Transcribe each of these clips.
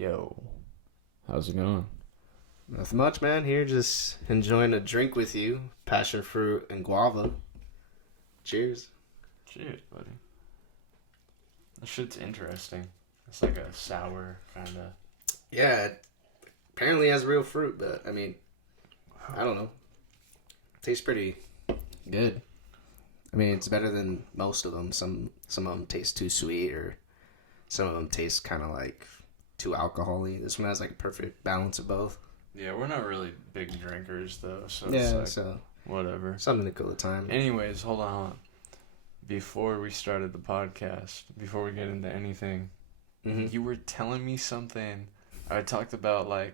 Yo, how's it going? Nothing much, man. Here, just enjoying a drink with you. Passion fruit and guava. Cheers. Cheers, buddy. That shit's interesting. It's like a sour kind of. Yeah, it apparently has real fruit, but I mean, I don't know. Tastes pretty good. I mean, it's better than most of them. Some of them taste too sweet, or some of them taste kind of like too alcohol-y. This one has like a perfect balance of both. Yeah, we're not really big drinkers though, so Yeah, it's like, so whatever. something to kill the time. Anyways, hold on. Before we started the podcast, before we get into anything, you were telling me something. I talked about I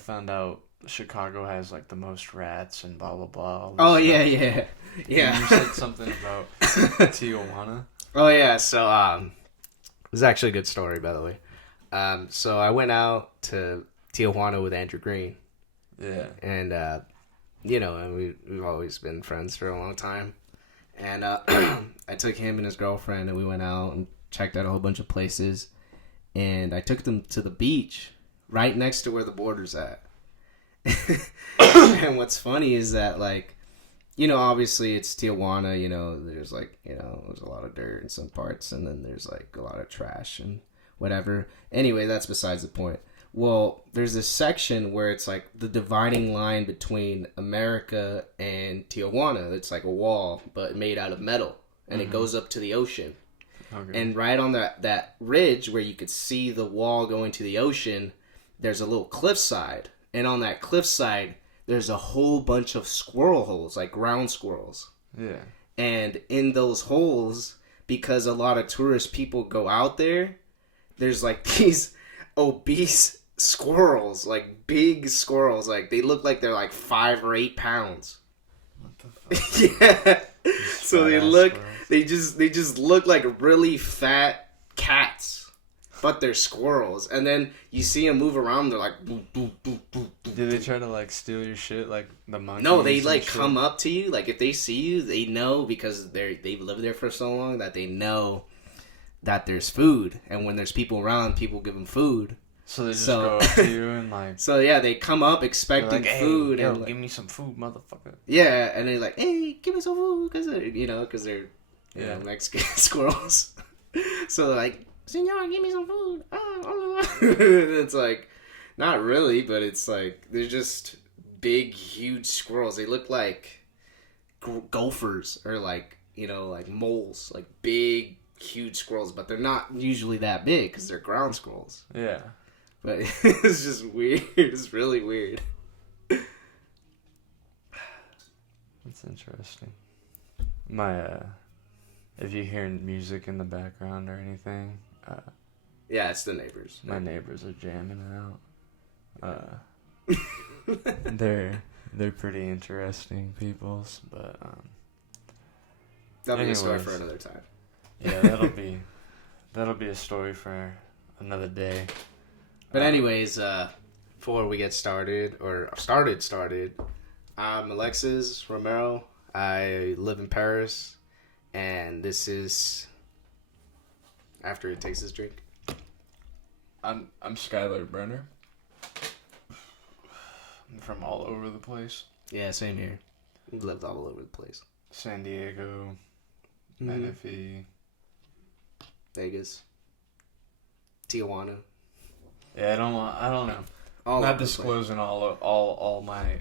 found out Chicago has like the most rats and blah blah blah. Oh stuff. yeah. And you said something about Tijuana. Oh yeah, so it was actually a good story, by the way. So I went out to Tijuana with Andrew Green. Yeah. And and we've always been friends for a long time. And I took him and his girlfriend, and we went out and checked out a whole bunch of places. And I took them to the beach right next to where the border's at. And what's funny is that, obviously it's Tijuana, there's there's a lot of dirt in some parts, and then there's a lot of trash and whatever. Anyway, that's besides the point. Well, there's this section where it's like the dividing line between America and Tijuana. It's like a wall, but made out of metal, and it goes up to the ocean. Okay. And right on that ridge where you could see the wall going to the ocean, there's a little cliffside. And on that cliffside, there's a whole bunch of squirrel holes, like ground squirrels. Yeah. And in those holes, because a lot of tourist people go out there, there's these obese squirrels, big squirrels. They look like they're 5 or 8 pounds. What the fuck? Yeah. So they just look like really fat cats, but they're squirrels. And then you see them move around, they're like boop, boop, boop, boop, boop. Do they try to steal your shit like the monkeys? No, they come up to you. If they see you, they know, because they've lived there for so long, that they know that there's food. And when there's people around, people give them food. So they just go up to you and So yeah, they come up expecting food. Yo, and give me some food, motherfucker. Yeah, and they're like, hey, give me some food, because they're Mexican squirrels. So they're like, Senor, give me some food. It's not really, but it's they're just big, huge squirrels. They look like gophers or moles, big, huge squirrels, but they're not usually that big because they're ground squirrels. Yeah. But it's just weird. It's really weird. That's interesting. If you hear music in the background or anything, yeah, it's the neighbors. My neighbors are jamming out. They're pretty interesting peoples, but that'll be a story for another time. Yeah, that'll be a story for another day. But anyways, before we get started, I'm Alexiz Romero. I live in Paris, and this is after he takes his drink. I'm Skyler, Brenner. I'm from all over the place. Yeah, same here. We've lived all over the place. San Diego, Menifee, Vegas, Tijuana. Yeah, I don't know. I'm not disclosing all my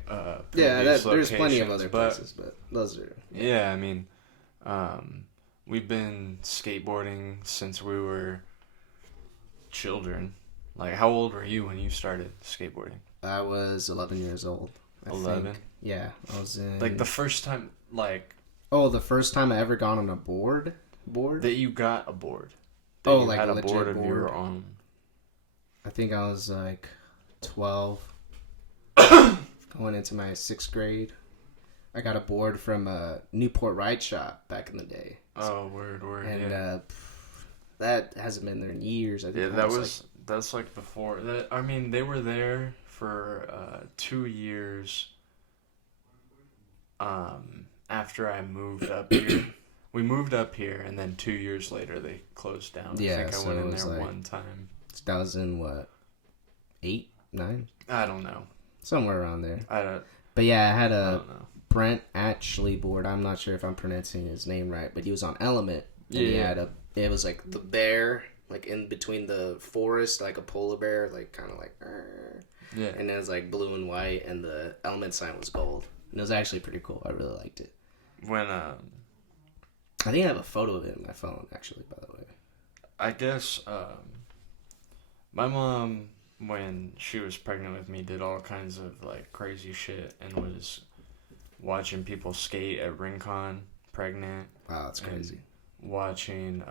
there's plenty of other places, but those are yeah. I mean, we've been skateboarding since we were children. How old were you when you started skateboarding? I was 11 years old. 11? Yeah, I was in the first time the first time I ever got on a board that you got a board. You had a board board of your own. I think I was 12, going into my 6th grade. I got a board from a Newport Ride Shop back in the day. Oh, word. And that hasn't been there in years. I think that's before that. I mean, they were there for 2 years. After I moved up here. We moved up here, and then 2 years later they closed down. Yeah, I think I went in there one time. 2008, 9? I don't know. Somewhere around there. I don't. But yeah, I had I a don't know. Brent Ashley board. I'm not sure if I'm pronouncing his name right, but he was on Element. And he had it was like the bear, like in between the forest, like a polar bear, like kind of like. Yeah. And it was like blue and white, and the Element sign was gold. And it was actually pretty cool. I really liked it. When I think I have a photo of it in my phone, actually, by the way. I guess my mom, when she was pregnant with me, did all kinds of like crazy shit and was watching people skate at Rincon pregnant. Wow, that's crazy. Watching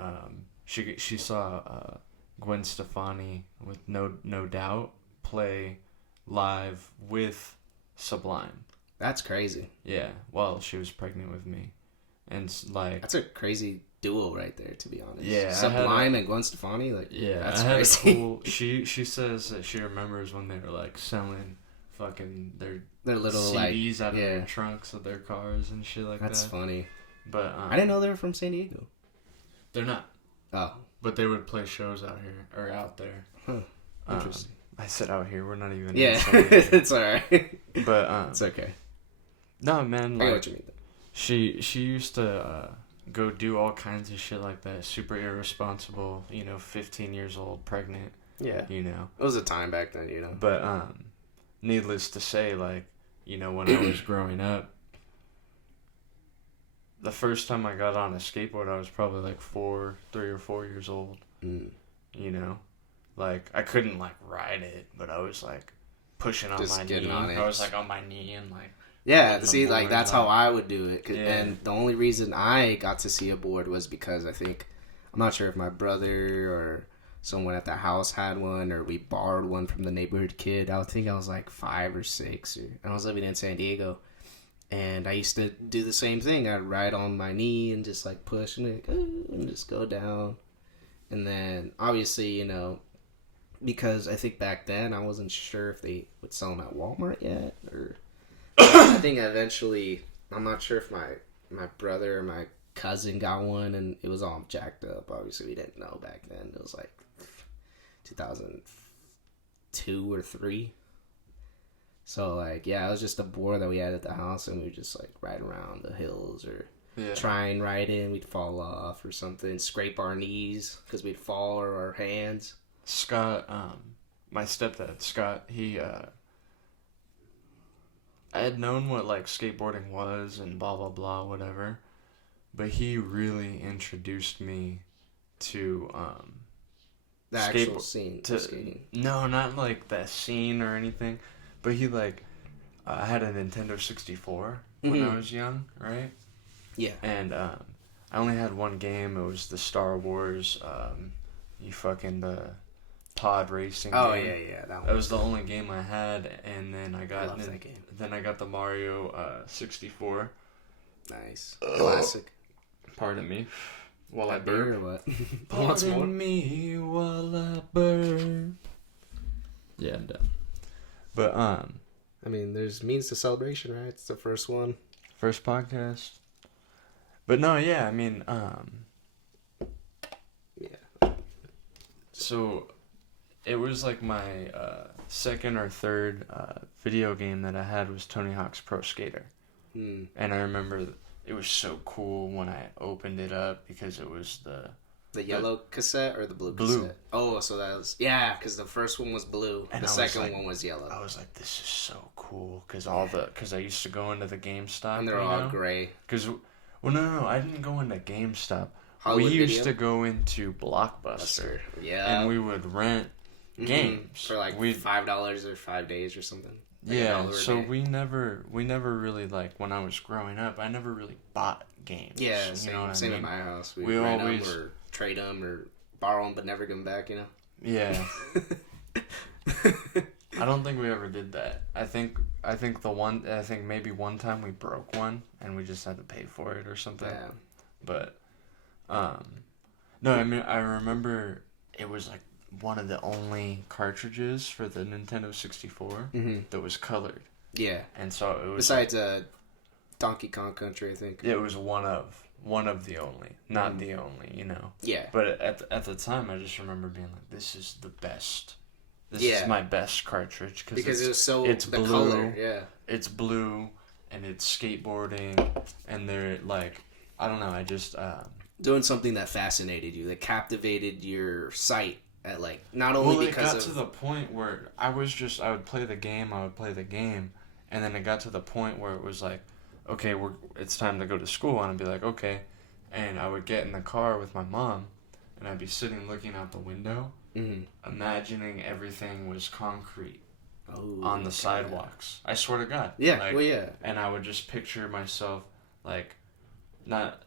she saw Gwen Stefani with no doubt play live with Sublime. That's crazy. Yeah, while she was pregnant with me. And like that's a crazy duo right there, to be honest. Yeah, Sublime and Gwen Stefani, like that's crazy. A cool. She says that she remembers when they were like selling fucking their little CDs out of their trunks of their cars and shit like that. That's funny. But I didn't know they were from San Diego. They're not. Oh, but they would play shows out here or out there. Huh. Interesting. I said out here. We're not even. Yeah, it's alright. But it's okay. No, man. Like, I know what you mean. She used to go do all kinds of shit like that. Super irresponsible. 15 years old, pregnant. Yeah. It was a time back then. But needless to say, like when I was growing up, the first time I got on a skateboard, I was probably like 3 or 4 years old. Like I couldn't like ride it, but I was like pushing on just my knee. I was like on my knee and like. Yeah, see, like that's how I would do it. And the only reason I got to see a board was because I'm not sure if my brother or someone at the house had one, or we borrowed one from the neighborhood kid. I think I was like 5 or 6, and I was living in San Diego. And I used to do the same thing. I'd ride on my knee and just like push and just go down. And then obviously, because I think back then I wasn't sure if they would sell them at Walmart yet, or I think eventually, I'm not sure if my brother or my cousin got one, and it was all jacked up. Obviously, we didn't know back then. It was like 2002 or 3. So, like, yeah, it was just a board that we had at the house, and we would just, like, ride around the hills or try and ride in. We'd fall off or something, scrape our knees because we'd fall, or our hands. Scott, my stepdad, Scott, he, I had known what, like, skateboarding was and blah, blah, blah, whatever. But he really introduced me to, the actual scene of skating. No, not, like, the scene or anything. But he, like, I had a Nintendo 64 when I was young, right? Yeah. And, I only had one game. It was the Star Wars, the pod racing game. Yeah. That was the only game I had, and then I got that game. Then I got the Mario 64. Nice. Classic. Pardon me while I burp. burp. Or what? Pardon me while I burp. Yeah, I'm done. But I mean, there's means to celebration, right? It's the first one. First podcast. But no, yeah, I mean, yeah. So it was like my second or third video game that I had was Tony Hawk's Pro Skater. And I remember it was so cool when I opened it up because it was the yellow cassette or the blue cassette? Oh, so that was... Yeah, because the first one was blue. And the second one was yellow. I was like, this is so cool. Because I used to go into the GameStop. And they're all gray. Because... Well, no. I didn't go into GameStop. Hollywood we used Video? to go into Blockbuster. Yeah. And we would rent games. For like $5 or 5 days or something. Like yeah, so we never really, like, when I was growing up, I never really bought games. Yeah, same at my house. We rent them or trade them or borrow them but never give them back, Yeah. I don't think we ever did that. I think maybe one time we broke one and we just had to pay for it or something. Yeah. But, no, I mean, I remember it was, like, one of the only cartridges for the Nintendo 64 that was colored. Yeah. And so it was... Besides Donkey Kong Country, I think. It was one of one of the only, not the only, you know. Yeah. But at the time, I just remember being like, "This is the best. This is my best cartridge because it was so it's the blue, color, yeah. It's blue, and it's skateboarding, and they're like, I don't know, I just doing something that fascinated you, that captivated your sight at like not only because it got to the point where I would play the game, and then it got to the point where it was like, okay, it's time to go to school, and I'd be like, okay, and I would get in the car with my mom, and I'd be sitting looking out the window, imagining everything was concrete on the sidewalks. I swear to God. Yeah, like, well, yeah. And I would just picture myself, like, not,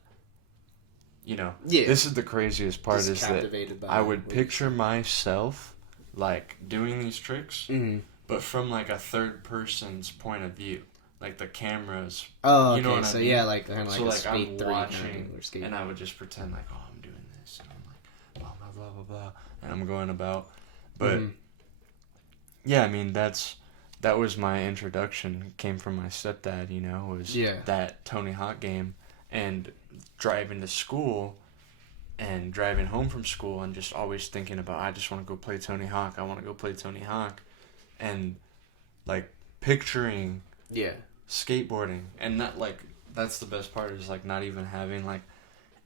you know, this is the craziest part, is that I would picture myself, like, doing these tricks, but from, like, a third person's point of view. Like, the cameras. Oh, okay. You know what so, I mean? yeah, like, kind of like so, a like, Speed I'm 3 watching, kind of and I would just pretend, like, oh, I'm doing this, and I'm like, blah, blah, blah, blah, blah, and I'm going about. But, yeah, I mean, that was my introduction. Came from my stepdad, you know, was that Tony Hawk game, and driving to school and driving home from school and just always thinking about, I just want to go play Tony Hawk. I want to go play Tony Hawk. And, like, picturing skateboarding. And that, like, that's the best part, is, like, not even having, like,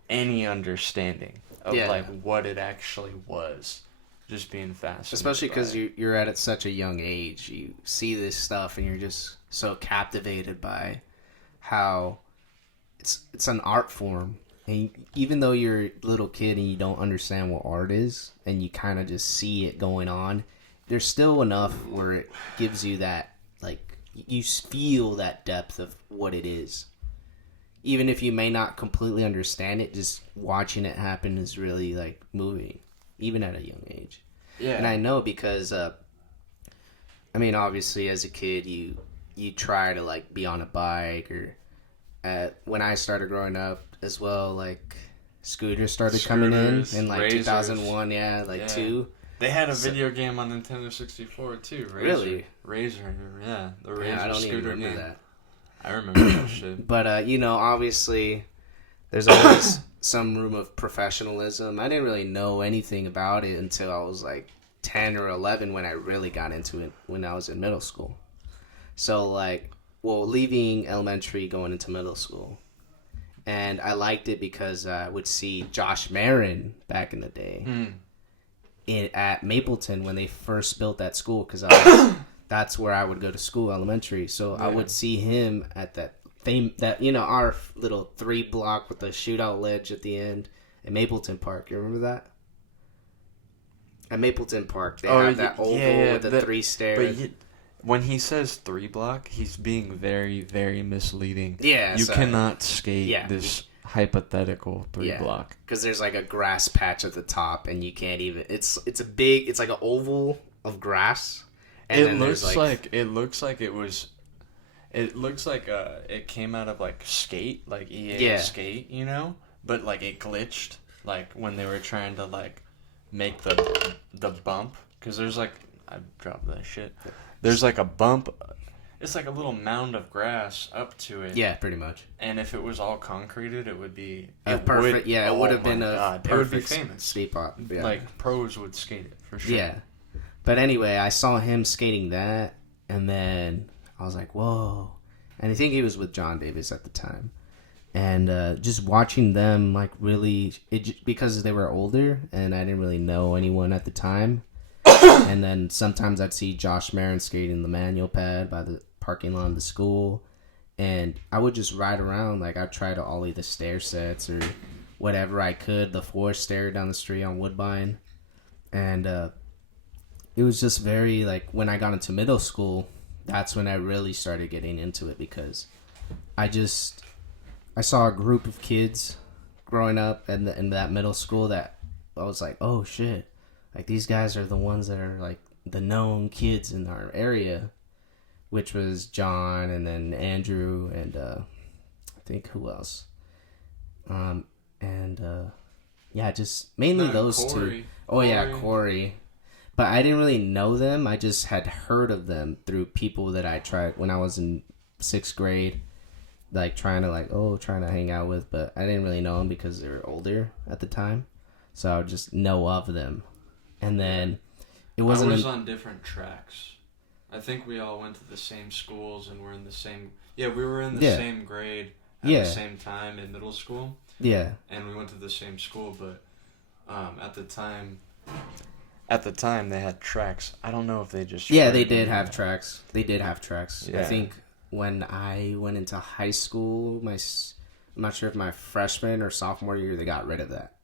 any understanding of, like, what it actually was. Just being fascinated. Especially because you're at such a young age. You see this stuff and you're just so captivated by how it's an art form. And even though you're a little kid and you don't understand what art is, and you kind of just see it going on, there's still enough where it gives you that, like, you feel that depth of what it is. Even if you may not completely understand it, just watching it happen is really, like, moving. Even at a young age. Yeah. And I know because, I mean, obviously as a kid, you try to, like, be on a bike, or when I started growing up as well, like, scooters started coming in like, razors. 2001, 2. They had a video game on Nintendo 64 too, Razor. Really? Razor, yeah. The Razor I don't scooter even remember game. that. I remember that shit. But, you know, obviously, there's always some room of professionalism. I didn't really know anything about it until I was like 10 or 11 when I really got into it, when I was in middle school. So, like, leaving elementary, going into middle school. And I liked it because I would see Josh Marin back in the day at Mapleton when they first built that school, because that's where I would go to school, elementary. So I would see him at that our little 3-block with the shootout ledge at the end at Mapleton Park. You remember that? At Mapleton Park, they have that oval with the 3 stairs. But when he says 3-block, he's being very, very misleading. Yeah, you cannot skate this hypothetical 3-block because there's like a grass patch at the top, and you can't even. It's like an oval of grass. And it looks like it came out of like Skate, like EA Skate, you know, but like it glitched, like when they were trying to like make the bump, because there's like, I dropped that shit. There's like a bump. It's like a little mound of grass up to it. Yeah, pretty much. And if it was all concreted, it would be perfect. It would have been a perfect, it would be famous. Skate park. Yeah. Like pros would skate it for sure. Yeah, but anyway, I saw him skating that, and then I was like, whoa. And I think he was with John Davis at the time. And just watching them, like, really, because they were older, and I didn't really know anyone at the time. And then sometimes I'd see Josh Marin skating the manual pad by the parking lot of the school. And I would just ride around. Like, I'd try to ollie the stair sets or whatever I could. The 4 stair down the street on Woodbine. And it was just very, like, when I got into middle school, that's when I really started getting into it, because I saw a group of kids growing up in that middle school that I was like, oh shit, like these guys are the ones that are like the known kids in our area, which was John and then Andrew and I think who else, just mainly those Corey. two. Oh yeah, Corey. But I didn't really know them. I just had heard of them through people that I tried when I was in 6th grade. like trying to hang out with, but I didn't really know them because they were older at the time, so I would just know of them, and then it wasn't. I was on different tracks. I think we all went to the same schools and were in the same. Yeah, we were in the same grade at the same time in middle school. Yeah, and we went to the same school, but at the time they had tracks. I don't know if they just they did have tracks. They did have tracks. Yeah. I think when I went into high school, I'm not sure if my freshman or sophomore year, they got rid of that.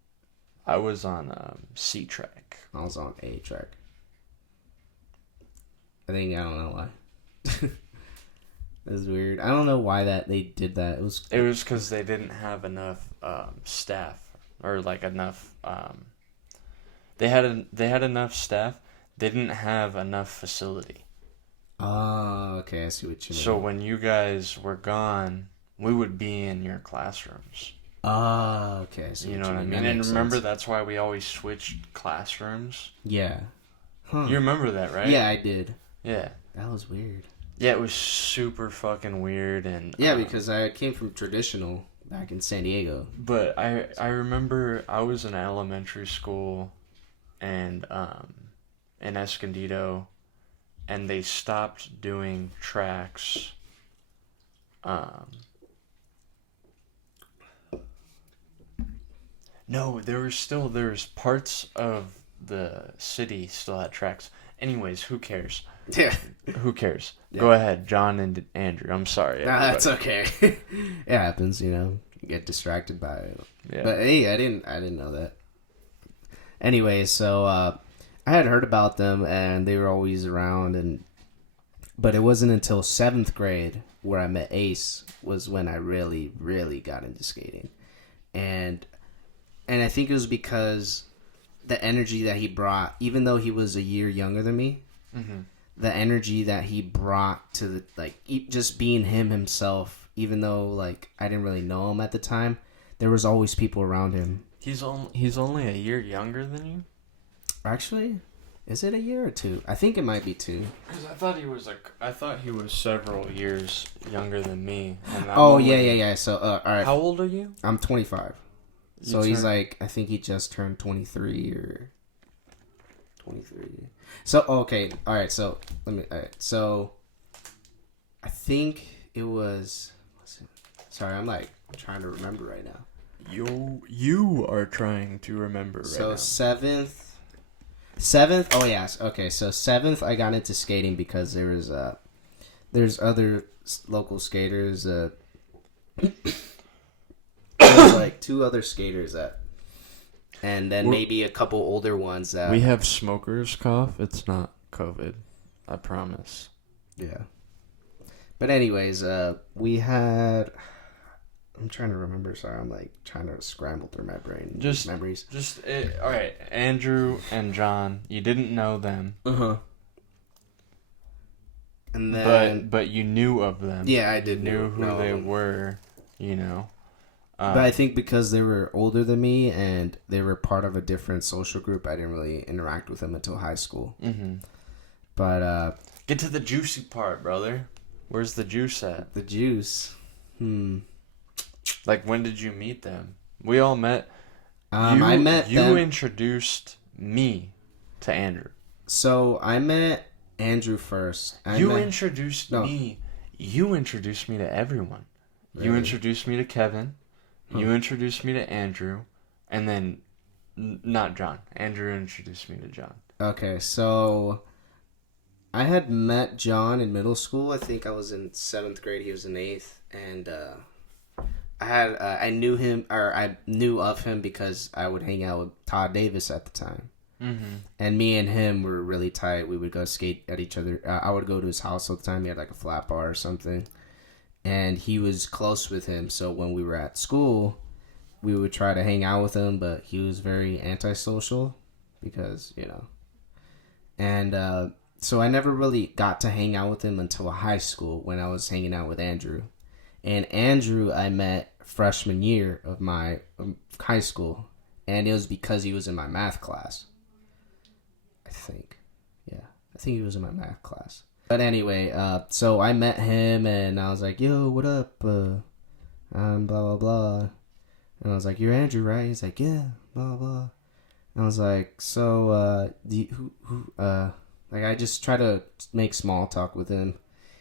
I was on C track. I was on A track. I don't know why. It was weird. I don't know why they did that. It was because they didn't have enough staff, or like enough. They had enough staff. They didn't have enough facility. Oh, okay. I see what you mean. So when you guys were gone, we would be in your classrooms. Oh, okay. I see you know what I mean? And remember, that's why we always switched classrooms. Yeah. Huh. You remember that, right? Yeah, I did. Yeah. That was weird. Yeah, it was super fucking weird, and yeah, because I came from traditional back in San Diego. But I remember I was in elementary school, and in Escondido, and they stopped doing tracks. No, there's parts of the city still had tracks. Anyways, who cares? Yeah. Who cares? Yeah. Go ahead, John and Andrew. I'm sorry. Nah, that's okay. It happens, You get distracted by it. Yeah. But hey, I didn't know that. Anyway, so I had heard about them, and they were always around, but it wasn't until 7th grade where I met Ace was when I really, really got into skating, and I think it was because the energy that he brought, even though he was a year younger than me. Mm-hmm. The energy that he brought to just being himself, even though I didn't really know him at the time, there was always people around him. He's only a year younger than you? Actually, is it a year or 2? I think it might be 2. Because I thought he was several years younger than me. And yeah. So, all right. How old are you? I'm 25. So he's I think he just turned 23 or 23. So, okay. All right. So, So, I think it was... Sorry, I'm trying to remember right now. You are trying to remember right now. So, 7th... Oh, yes. Okay, so 7th, I got into skating because there's other local skaters. There's 2 other skaters and then maybe a couple older ones that... We have smoker's cough. It's not COVID. I promise. Yeah. But anyways, we had... I'm trying to remember. Sorry, I'm trying to scramble through my brain. Memories. All right. Andrew and John, you didn't know them. Uh-huh. And then... But you knew of them. Yeah, I did know who they were, But I think because they were older than me and they were part of a different social group, I didn't really interact with them until high school. Mm-hmm. But get to the juicy part, brother. Where's the juice at? The juice. When did you meet them? We all met. I met them. You introduced me to Andrew. So I met Andrew first. Introduced me. You introduced me to everyone. Really? You introduced me to Kevin. You introduced me to Andrew, and then not John. Andrew introduced me to John. Okay, so I had met John in middle school. I think I was in 7th grade. He was in 8th, and I knew him, or I knew of him because I would hang out with Todd Davis at the time. Mm-hmm. And me and him were really tight. We would go skate at each other. I would go to his house all the time. He had a flat bar or something. And he was close with him, so when we were at school, we would try to hang out with him, but he was very antisocial because, And so I never really got to hang out with him until high school when I was hanging out with Andrew. And Andrew I met freshman year of my high school, and it was because he was in my math class. I think. Yeah, I think he was in my math class. But anyway, so I met him, and I was like, yo, what up? blah, blah, blah. And I was like, you're Andrew, right? He's like, yeah, blah, blah. And I was like, so, like, I just try to make small talk with him.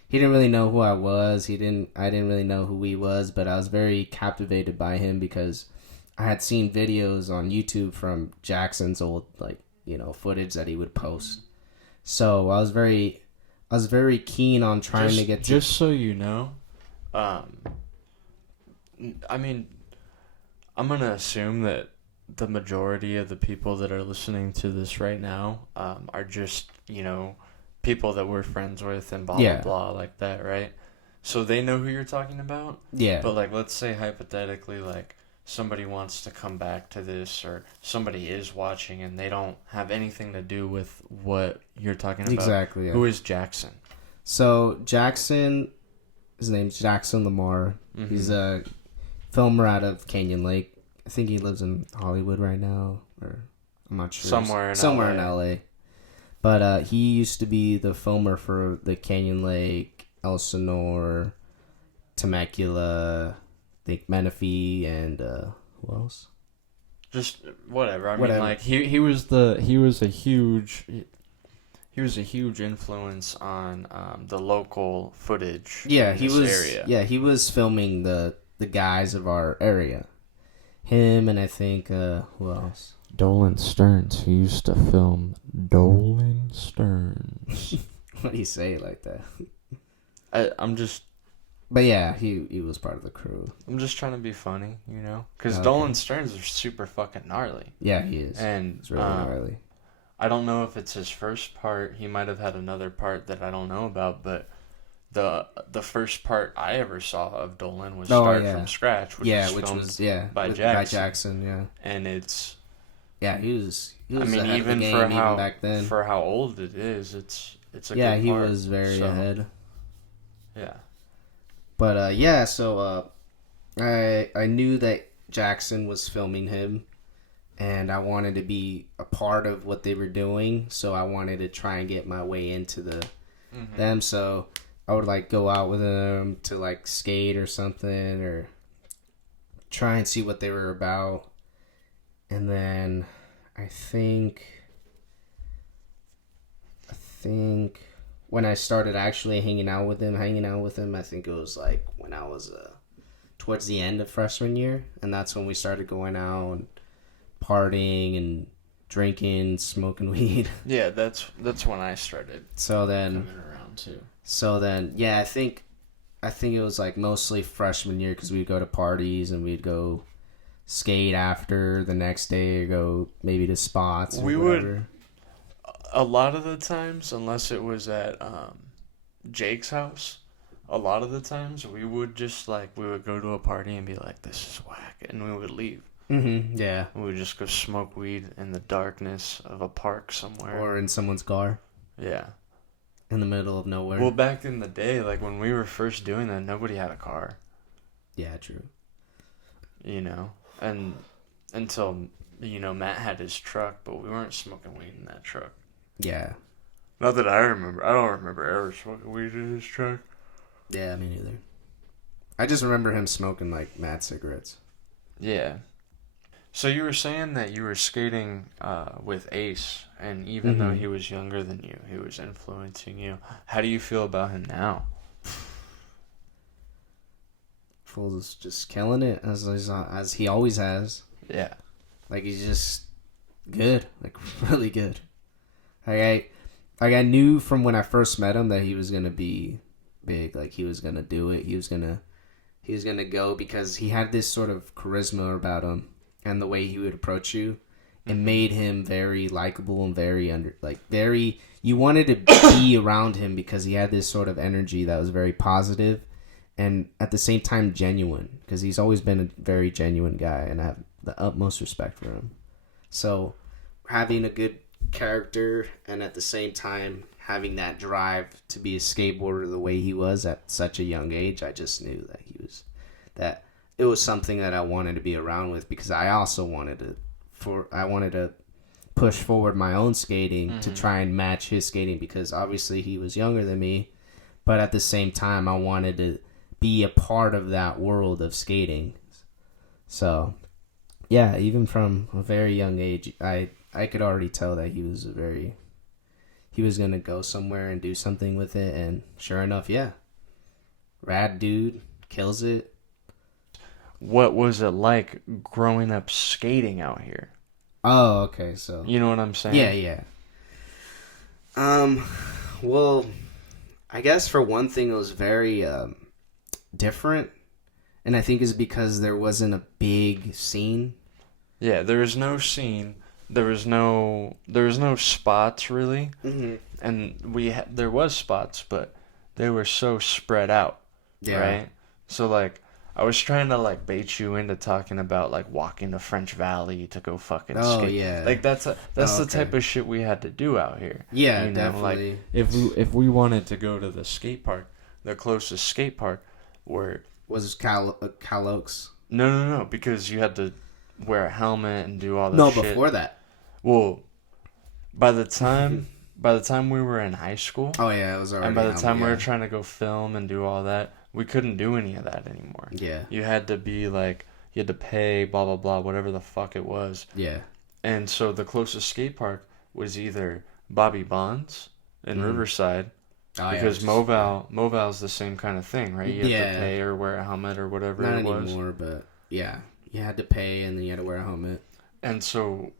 He didn't really know who I was. I didn't really know who he was, but I was very captivated by him because I had seen videos on YouTube from Jackson's old, like, footage that he would post. So I was very keen on trying to get to... Just so you know, I mean, I'm going to assume that the majority of the people that are listening to this right now are just, people that we're friends with and blah, blah, blah, like that, right? So they know who you're talking about? Yeah. But, like, let's say hypothetically, like, somebody wants to come back to this or somebody is watching and they don't have anything to do with what you're talking about. Exactly, yeah. Who is Jackson? So, Jackson, his name's Jackson Lamar. Mm-hmm. He's a filmer out of Canyon Lake. I think he lives in Hollywood right now, or I'm not sure. Somewhere in LA. But he used to be the filmer for the Canyon Lake, Elsinore, Temecula, I think Menifee, and who else? Just whatever. I mean, like he was a huge influence on the local footage. Yeah, in this area. Yeah, he was filming the guys of our area. Him and I think who else? Dolan Stearns. He used to film Dolan Stearns. What do you say like that? I'm just. But yeah, he was part of the crew. I'm just trying to be funny, because Dolan Stearns are super fucking gnarly. Yeah, he is. And it's really gnarly. I don't know if it's his first part. He might have had another part that I don't know about, but the first part I ever saw of Dolan was Start From Scratch, which was filmed by Jackson. Yeah. And it's he was I mean, ahead even of the game, for how back then. For how old it is, it's a good part. Yeah, he was very ahead. Yeah. But so I knew that Jackson was filming him, and I wanted to be a part of what they were doing, so I wanted to try and get my way into them. So I would like go out with them to like skate or something, or try and see what they were about. And then I think when I started actually hanging out with him, I think it was like when I was towards the end of freshman year, and that's when we started going out and partying and drinking, smoking weed. Yeah, that's when I started. So then coming around too. So then, yeah, I think it was like mostly freshman year because we'd go to parties and we'd go skate after the next day, or go maybe to spots. Or whatever. A lot of the times, unless it was at Jake's house, a lot of the times we would just we would go to a party and be like, "This is whack," and we would leave. Mm-hmm. Yeah. We would just go smoke weed in the darkness of a park somewhere, or in someone's car. Yeah. In the middle of nowhere. Well, back in the day, when we were first doing that, nobody had a car. Yeah, true. And until, Matt had his truck, but we weren't smoking weed in that truck. Yeah. Not that I remember. I don't remember ever smoking weed in his truck. Yeah, me neither. I just remember him smoking, mad cigarettes. Yeah. So you were saying that you were skating with Ace, and even though he was younger than you, he was influencing you. How do you feel about him now? Fool's just killing it, as he always has. Yeah. He's just good. Really good. I knew from when I first met him that he was gonna be big. He was gonna do it. He was gonna go, because he had this sort of charisma about him, and the way he would approach you, it made him very likable and very you wanted to be around him because he had this sort of energy that was very positive, and at the same time genuine, because he's always been a very genuine guy, and I have the utmost respect for him. So having a good character and at the same time having that drive to be a skateboarder the way he was at such a young age, I just knew that it was something that I wanted to be around with, because I also wanted to push forward my own skating to try and match his skating, because obviously he was younger than me, but at the same time I wanted to be a part of that world of skating. So, yeah, even from a very young age, I could already tell that he was going to go somewhere and do something with it. And sure enough, yeah. Rad dude, kills it. What was it like growing up skating out here? Oh, okay, so. You know what I'm saying? Yeah. Well, I guess for one thing, it was very different, and I think it's because there wasn't a big scene. Yeah, there was no scene. There was no spots really, and there was spots, but they were so spread out. Yeah. Right. So like, I was trying to like bait you into talking about like walking to French Valley to go fucking skate. Oh yeah. Like that's the type of shit we had to do out here. Yeah, you know? Definitely. Like if we wanted to go to the skate park, the closest skate park was Cal Oaks. No, because you had to wear a helmet and do all this shit. No, before that. Well, by the time we were in high school. Oh yeah, it was already. And by the time we were trying to go film and do all that, we couldn't do any of that anymore. Yeah. You had to be like, you had to pay, blah, blah, blah, whatever the fuck it was. Yeah. And so the closest skate park was either Bobby Bonds in Riverside, because Moval's the same kind of thing, right? You have to pay or wear a helmet or whatever it was. Not anymore, but yeah. You had to pay and then you had to wear a helmet. And so,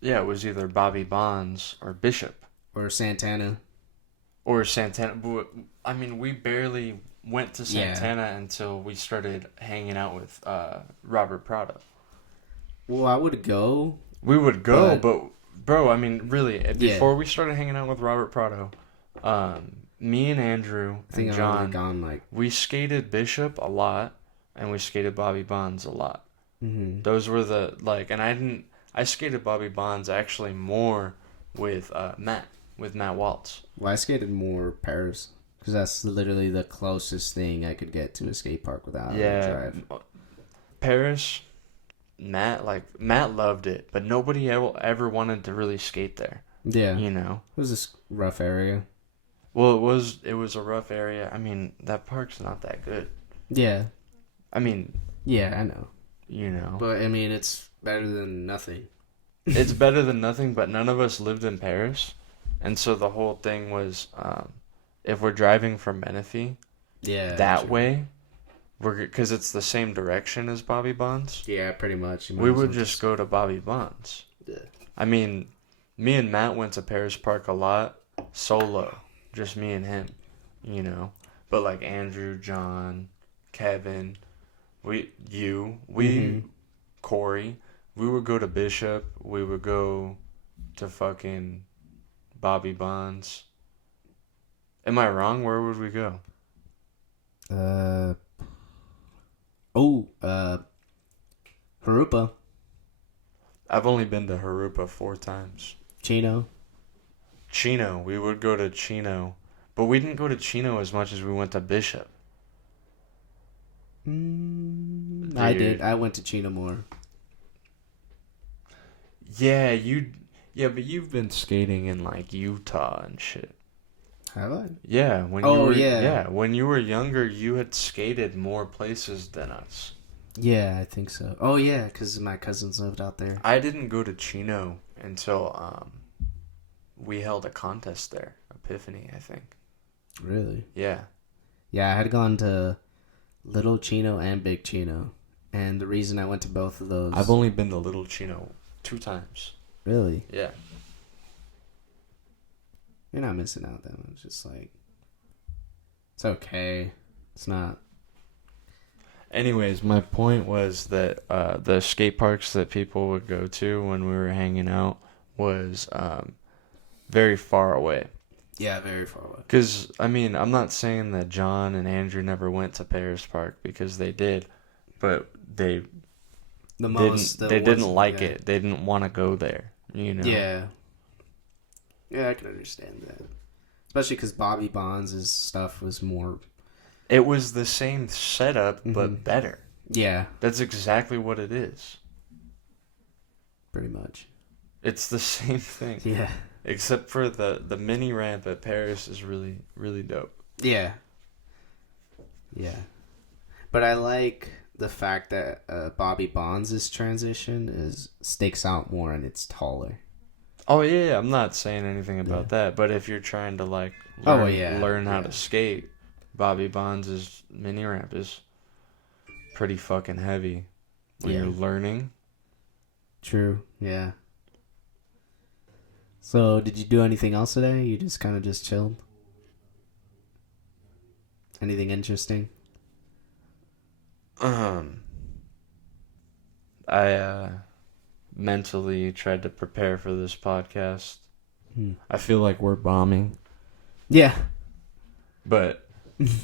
yeah, it was either Bobby Bonds or Bishop. Or Santana. I mean, we barely went to Santana until we started hanging out with Robert Prado. Well, I would go. We would go, but bro, I mean, really, before we started hanging out with Robert Prado, me and Andrew and John, we skated Bishop a lot, and we skated Bobby Bonds a lot. Mm-hmm. Those were and I skated Bobby Bonds actually more with Matt Waltz. Well, I skated more Paris. Because that's literally the closest thing I could get to a skate park without a drive. Paris, Matt loved it, but nobody ever wanted to really skate there. Yeah. You know? It was this rough area. Well, it was a rough area. I mean, that park's not that good. Yeah. I mean... Yeah, I know. You know? But, I mean, it's better than nothing. It's better than nothing, but none of us lived in Paris. And so the whole thing was... if we're driving from Menifee, that way, because it's the same direction as Bobby Bonds. Yeah, pretty much. We would just go to Bobby Bonds. Yeah. I mean, me and Matt went to Paris Park a lot, solo, just me and him, you know. But like Andrew, John, Kevin, Corey, we would go to Bishop. We would go to fucking Bobby Bonds. Am I wrong? Where would we go? Harupa. I've only been to Harupa 4 times. Chino. We would go to Chino. But we didn't go to Chino as much as we went to Bishop. I did. I went to Chino more. Yeah, but you've been skating in like Utah and shit. Have I? Yeah. When you were younger, you had skated more places than us. Yeah, I think so. Oh, yeah, because my cousins lived out there. I didn't go to Chino until we held a contest there. Epiphany, I think. Really? Yeah. Yeah, I had gone to Little Chino and Big Chino. And the reason I went to both of those... I've only been to Little Chino 2 times. Really? Yeah. You're not missing out that much. It's like, it's okay. It's not. Anyways, my point was that the skate parks that people would go to when we were hanging out was very far away. Yeah, very far away. Because, I mean, I'm not saying that John and Andrew never went to Paris Park, because they did, but they didn't like it. They didn't want to go there, you know? Yeah. Yeah, I can understand that. Especially because Bobby Bonds' stuff was more... It was the same setup, but better. Yeah. That's exactly what it is. Pretty much. It's the same thing. Yeah. Except for the mini ramp at Paris is really, really dope. Yeah. Yeah. But I like the fact that Bobby Bonds' transition sticks out more and it's taller. Oh yeah, I'm not saying anything about that. But if you're trying to like learn how to skate, Bobby Bonds' mini ramp is pretty fucking heavy when you're learning. True. Yeah. So, did you do anything else today? You just kind of just chilled? Anything interesting? I mentally tried to prepare for this podcast. I feel like we're bombing. Yeah. But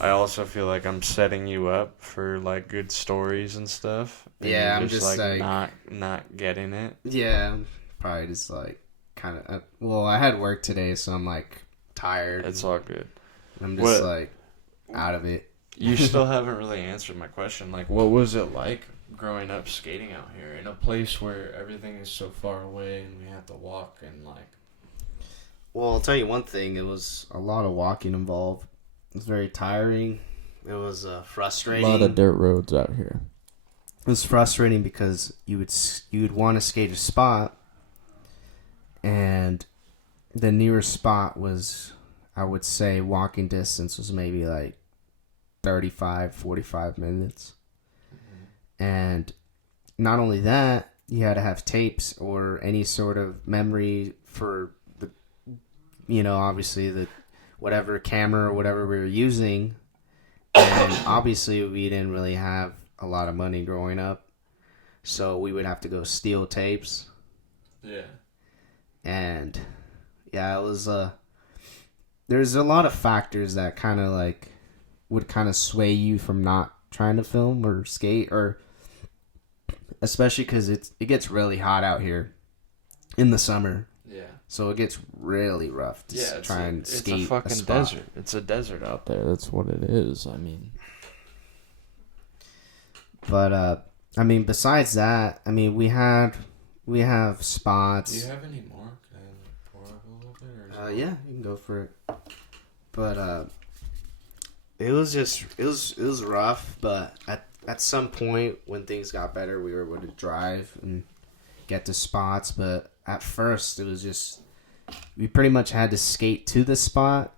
I also feel like I'm setting you up for like good stories and stuff. And yeah, I'm just like not getting it. Yeah, probably just like kind of. Well, I had work today, so I'm like tired. It's all good. I'm just like out of it. You still haven't really answered my question. Like, what was it like growing up skating out here in a place where everything is so far away and we have to walk and like. Well, I'll tell you one thing. It was a lot of walking involved. It was very tiring. It was frustrating. A lot of dirt roads out here. It was frustrating because you would want to skate a spot, and the nearest spot was, I would say, walking distance was maybe like 35, 45 minutes. Mm-hmm. And not only that, you had to have tapes or any sort of memory for the, obviously the whatever camera or whatever we were using. And obviously we didn't really have a lot of money growing up, so we would have to go steal tapes. Yeah. And yeah, it was there's a lot of factors that kind of like would kind of sway you from not trying to film or skate, or especially because it gets really hot out here in the summer. Yeah. So it gets really rough to try and skate. It's a fucking desert. It's a desert out there. That's what it is. I mean. But besides that, we have spots. Do you have any more? Can I pour up a little bit? Or yeah, you can go for it. But it was rough. But at some point when things got better, we were able to drive and get to spots. But at first, it was just we pretty much had to skate to the spot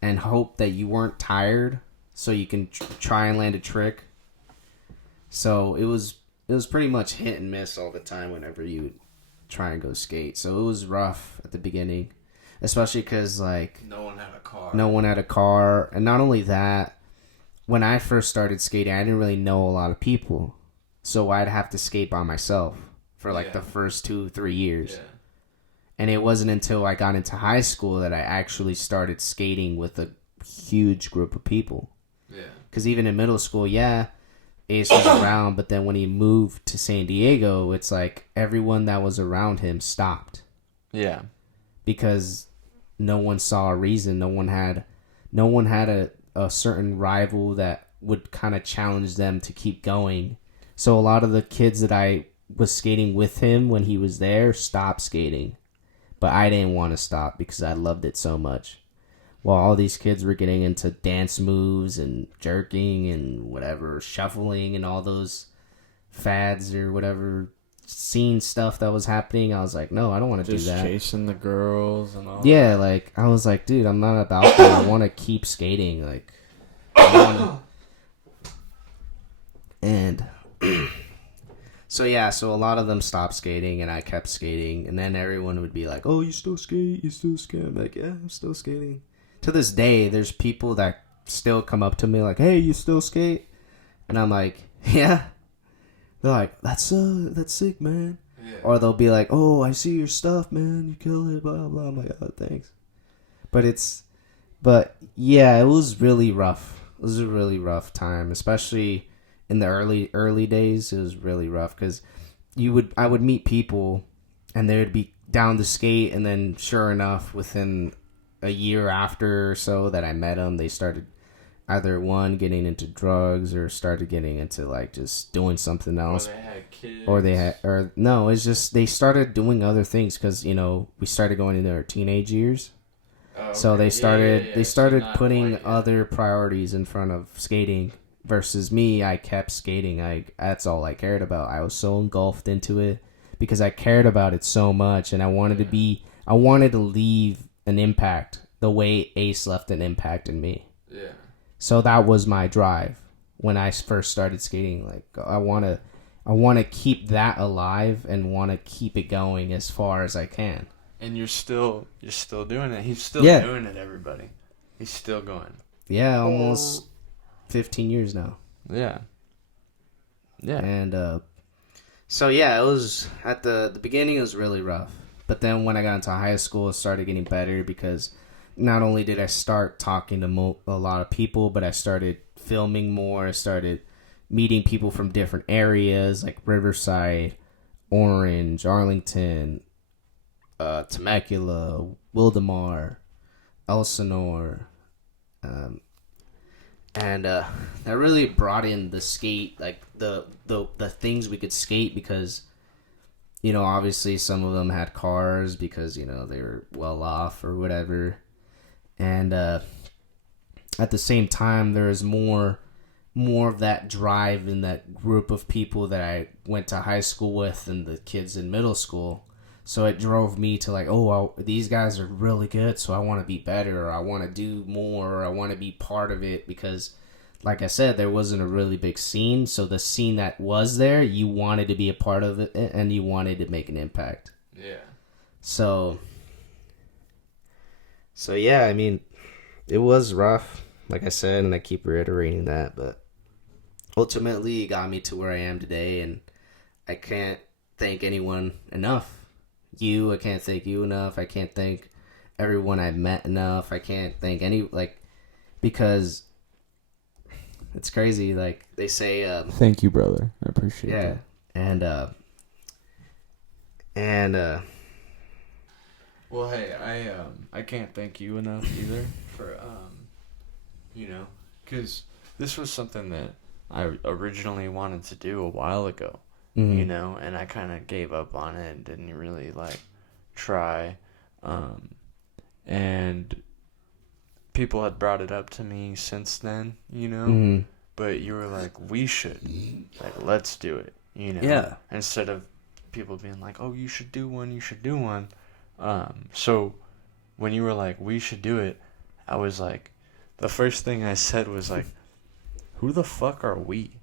and hope that you weren't tired, so you can try and land a trick. So it was pretty much hit and miss all the time whenever you would try and go skate. So it was rough at the beginning, especially because like no one had a car. No one had a car, and not only that, when I first started skating, I didn't really know a lot of people, so I'd have to skate by myself for like the first 2-3 years. Yeah. And it wasn't until I got into high school that I actually started skating with a huge group of people. Yeah. Because even in middle school, Ace was around, but then when he moved to San Diego, it's like everyone that was around him stopped. Yeah. Because no one saw a reason. No one had a certain rival that would kind of challenge them to keep going. So a lot of the kids that I was skating with him when he was there stopped skating. But I didn't want to stop because I loved it so much. While all these kids were getting into dance moves and jerking and whatever, shuffling and all those fads or whatever scene stuff that was happening, I was like, no, I don't want to do that. Just chasing the girls and all that. Like, I was like, dude, I'm not about that. I want to keep skating. Like, and so a lot of them stopped skating and I kept skating. And then everyone would be like, oh, you still skate? You still skate? I'm like, yeah, I'm still skating. To this day, there's people that still come up to me like, hey, you still skate? And I'm like, yeah. They're like, that's sick, man. Yeah. Or they'll be like, oh, I see your stuff, man. You kill it, blah, blah. I'm like, oh, thanks. But yeah, it was really rough. It was a really rough time, especially in the early days. It was really rough because I would meet people and they would be down to skate, and then sure enough, within a year after or so that I met them, they started either getting into drugs or started getting into like just doing something else. Or they had kids. It's just they started doing other things because we started going into our teenage years. Oh, okay. So they started putting other priorities in front of skating, versus me, I kept skating. That's all I cared about. I was so engulfed into it because I cared about it so much, and I wanted to leave an impact the way Ace left an impact in me. Yeah. So that was my drive when I first started skating. Like I want to keep that alive and want to keep it going as far as I can. And you're still doing it. He's still doing it, everybody. He's still going. Yeah, almost 15 years now. Yeah. Yeah. And so yeah, it was at the beginning it was really rough. But then when I got into high school, it started getting better because not only did I start talking to a lot of people, but I started filming more. I started meeting people from different areas like Riverside, Orange, Arlington, Temecula, Wildomar, Elsinore, and that really brought in the skate, like the things we could skate because, you know, obviously some of them had cars because, you know, they were well off or whatever, and at the same time there was more of that drive in that group of people that I went to high school with and the kids in middle school. So it drove me to like, these guys are really good, so I want to be better, or I want to do more, or I want to be part of it because, like I said, there wasn't a really big scene. So the scene that was there, you wanted to be a part of it, and you wanted to make an impact. Yeah. So yeah, I mean, it was rough, like I said, and I keep reiterating that, but ultimately it got me to where I am today, and I can't thank anyone enough. I can't thank you enough. I can't thank everyone I've met enough. I can't thank because it's crazy. Like they say, thank you, brother. I appreciate it. Yeah. Well, hey, I can't thank you enough either for, you know, because this was something that I originally wanted to do a while ago. Mm-hmm. You know, and I kind of gave up on it and didn't really, try. And people had brought it up to me since then, you know? Mm-hmm. But you were like, we should. Let's do it, you know? Yeah. Instead of people being like, oh, you should do one. So when you were like, we should do it, I was like, the first thing I said was like, who the fuck are we?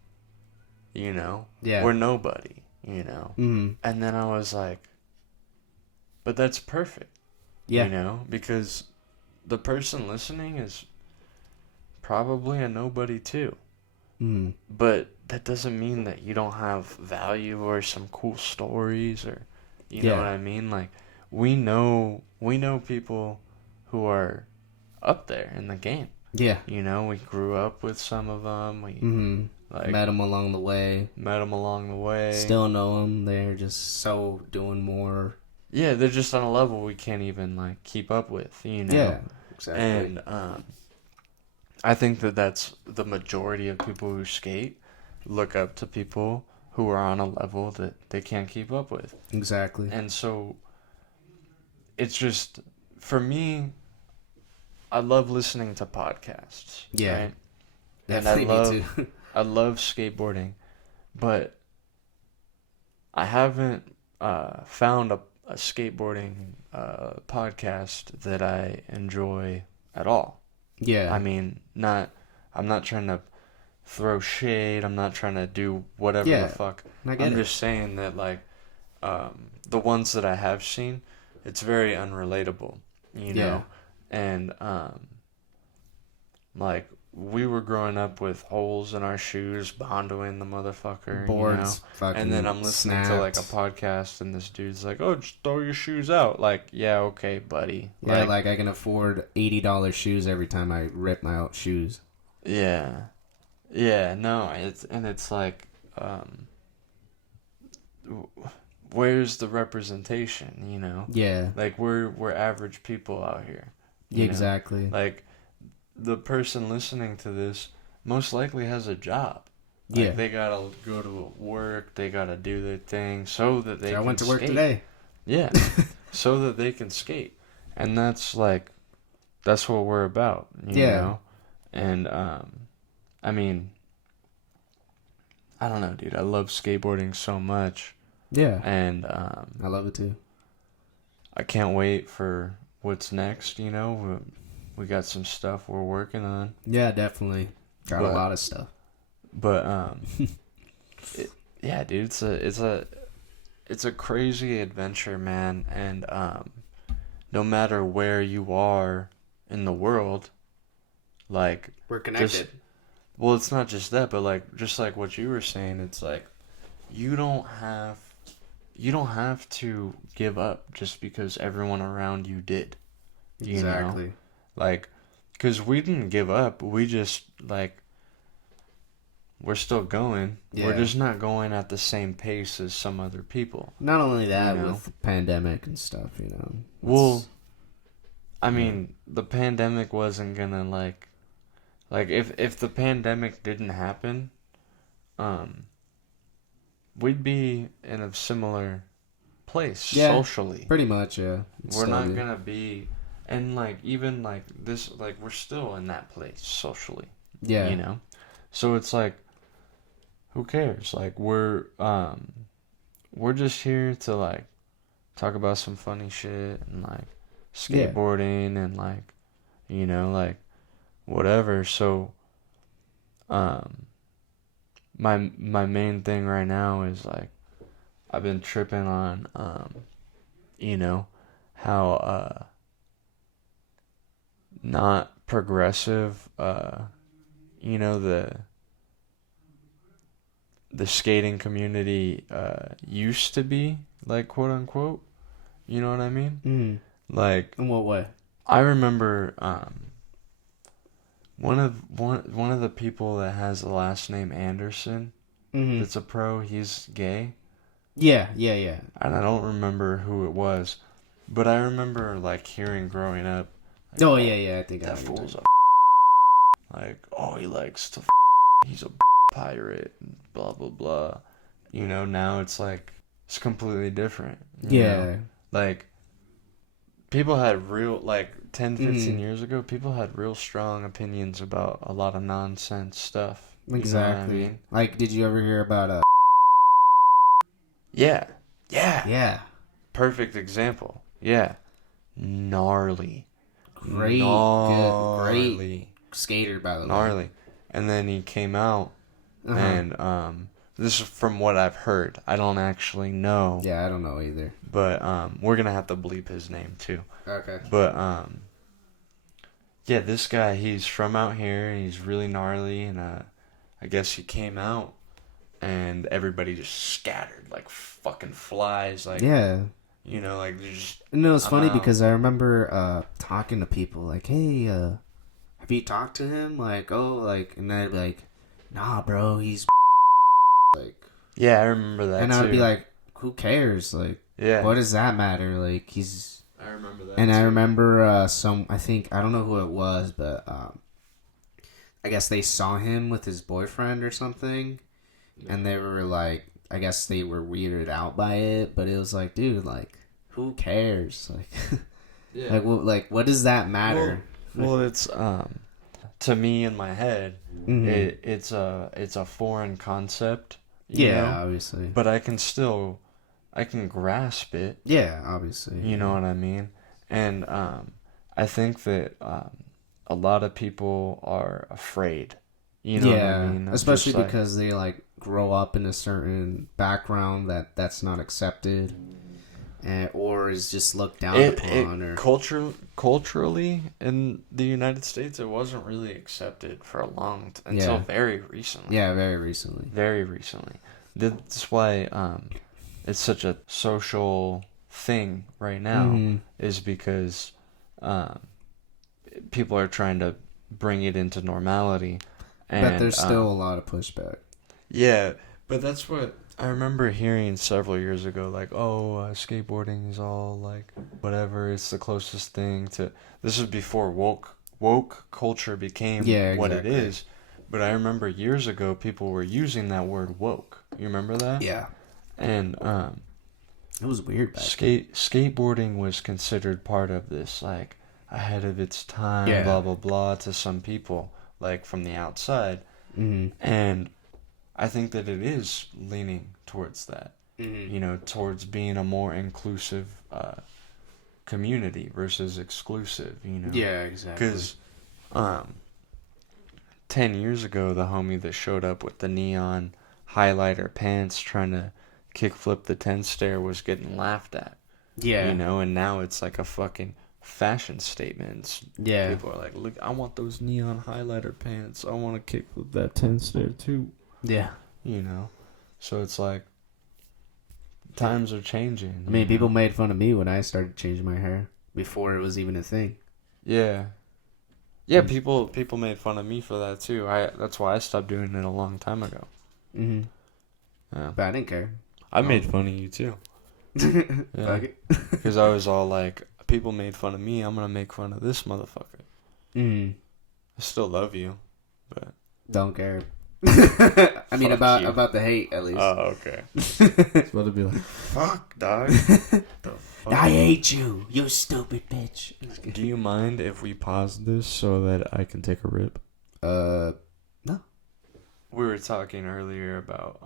You know? Yeah. We're nobody, you know? Mm-hmm. And then I was like, but that's perfect. Yeah. You know? Because the person listening is probably a nobody too. Mm. But that doesn't mean that you don't have value or some cool stories or, you know what I mean? Like, we know people who are up there in the game. Yeah. You know, we grew up with some of them. We... Mm-hmm. Met them along the way. Still know them. They're just so doing more. Yeah, they're just on a level we can't even keep up with, you know. Yeah, exactly. And I think that's the majority of people who skate look up to people who are on a level that they can't keep up with. Exactly. And so it's just, for me, I love listening to podcasts. Yeah. Right? Definitely me too. I love skateboarding, but I haven't found a skateboarding podcast that I enjoy at all. Yeah. I mean, I'm not trying to throw shade. I'm not trying to do whatever the fuck. I'm just saying that, the ones that I have seen, it's very unrelatable, you know? And, we were growing up with holes in our shoes, bondoing the motherfucker, boards, you know? And then I'm listening to a podcast, and this dude's like, "Oh, just throw your shoes out." Like, yeah, okay, buddy. Yeah, I can afford $80 shoes every time I rip my out shoes. Yeah, no, it's like, where's the representation? You know? Yeah. We're average people out here. Exactly. Know? The person listening to this most likely has a job. They gotta go to work, they gotta do their thing so that they can skate. I went to work today. Yeah. So that they can skate. And that's what we're about, you know? And I mean, I don't know, dude. I love skateboarding so much. Yeah. And I love it too. I can't wait for what's next, you know. We got some stuff we're working on. Yeah, definitely. Got a lot of stuff. But yeah, dude, it's a crazy adventure, man, and no matter where you are in the world, like we're connected. Well, it's not just that, but like just like what you were saying, it's like you don't have to give up just because everyone around you did. Exactly. Know? Like, because we didn't give up. We just, like, we're still going. Yeah. We're just not going at the same pace as some other people. Not only that, with the pandemic and stuff, you know. Well, I mean, the pandemic wasn't gonna, like if the pandemic didn't happen, we'd be in a similar place socially. Pretty much, yeah. We're not gonna be, and like even like this, like we're still in that place socially. Yeah, you know. So it's like, who cares? Like we're just here to like talk about some funny shit and like skateboarding and like, you know, like whatever. So, my main thing right now is like I've been tripping on you know, how not progressive you know, the skating community used to be, like, quote unquote, you know what I mean? Like, in what way? I remember one of the people that has the last name Anderson, that's a pro, he's gay. Yeah. And I don't remember who it was, but I remember like hearing growing up. Like, I think that fool's a like, oh, he likes to he's a pirate, and blah blah blah. You know, now it's like it's completely different. You know? Like people had real, like 10, 15 years ago, people had real strong opinions about a lot of nonsense stuff. Exactly. You know what I mean? Like, did you ever hear about Yeah. Perfect example. Yeah. Gnarly. Great skater, by the way. Gnarly. And then he came out, and this is from what I've heard. I don't actually know. Yeah, I don't know either. But we're gonna have to bleep his name too. Okay. But yeah, this guy, he's from out here. He's really gnarly, and I guess he came out, and everybody just scattered like fucking flies. Like, yeah, you know, like just. No, it's funny because I remember talking to people like, "Hey, have you talked to him?" Like, "Oh, like," and they'd be like, "Nah, bro, he's like." Yeah, I remember that. And I'd be like, "Who cares? Like, what does that matter? Like, he's." I remember that. And I remember I don't know who it was, but I guess they saw him with his boyfriend or something, and they were like, I guess they were weirded out by it, but it was like, dude, like, who cares? Like, what does that matter? Well, it's to me in my head, it's a foreign concept. You know? Obviously. But I can grasp it. Yeah, obviously. You know what I mean? And I think that a lot of people are afraid. You know what I mean? Especially because they like grow up in a certain background that's not accepted, or is just looked down upon. Or culturally in the United States, it wasn't really accepted for a long until very recently. Yeah, very recently. Very recently. That's why it's such a social thing right now, is because people are trying to bring it into normality. But there's still a lot of pushback. Yeah, but that's what I remember hearing several years ago, like, skateboarding is all, like, whatever, it's the closest thing to... This is before woke culture became what it is. But I remember years ago, people were using that word woke. You remember that? Yeah. And it was weird back skateboarding was considered part of this, like, ahead of its time, blah, blah, blah, to some people, like, from the outside. And I think that it is leaning towards that. You know, towards being a more inclusive community versus exclusive, you know? Yeah, exactly. Because 10 years ago, the homie that showed up with the neon highlighter pants trying to kickflip the 10 stair was getting laughed at. Yeah. You know, and now it's like a fucking fashion statement. Yeah. People are like, look, I want those neon highlighter pants. I want to kickflip that 10 stair too. Yeah. You know? So it's like, times are changing. I mean, people made fun of me when I started changing my hair before it was even a thing. Yeah. Yeah, people made fun of me for that too. That's why I stopped doing it a long time ago. Mm-hmm. Yeah. But I didn't care. I made fun of you too. Yeah. Because I was all like, people made fun of me, I'm gonna make fun of this motherfucker. Mm. I still love you, but don't care. I mean, Fuck about the hate, at least. Oh, okay. It's about to be like, fuck, dog. The fuck? I hate you, you stupid bitch. Do you mind if we pause this so that I can take a rip? No. We were talking earlier about,